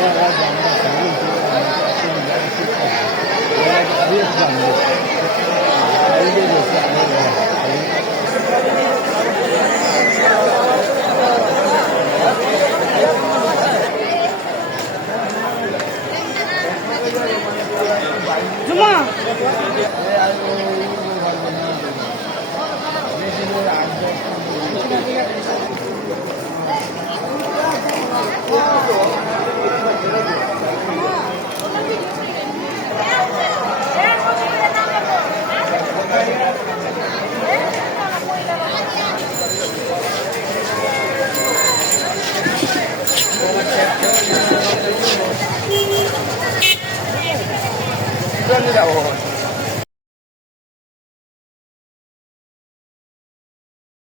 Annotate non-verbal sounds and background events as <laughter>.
这是 <laughs> 的哦。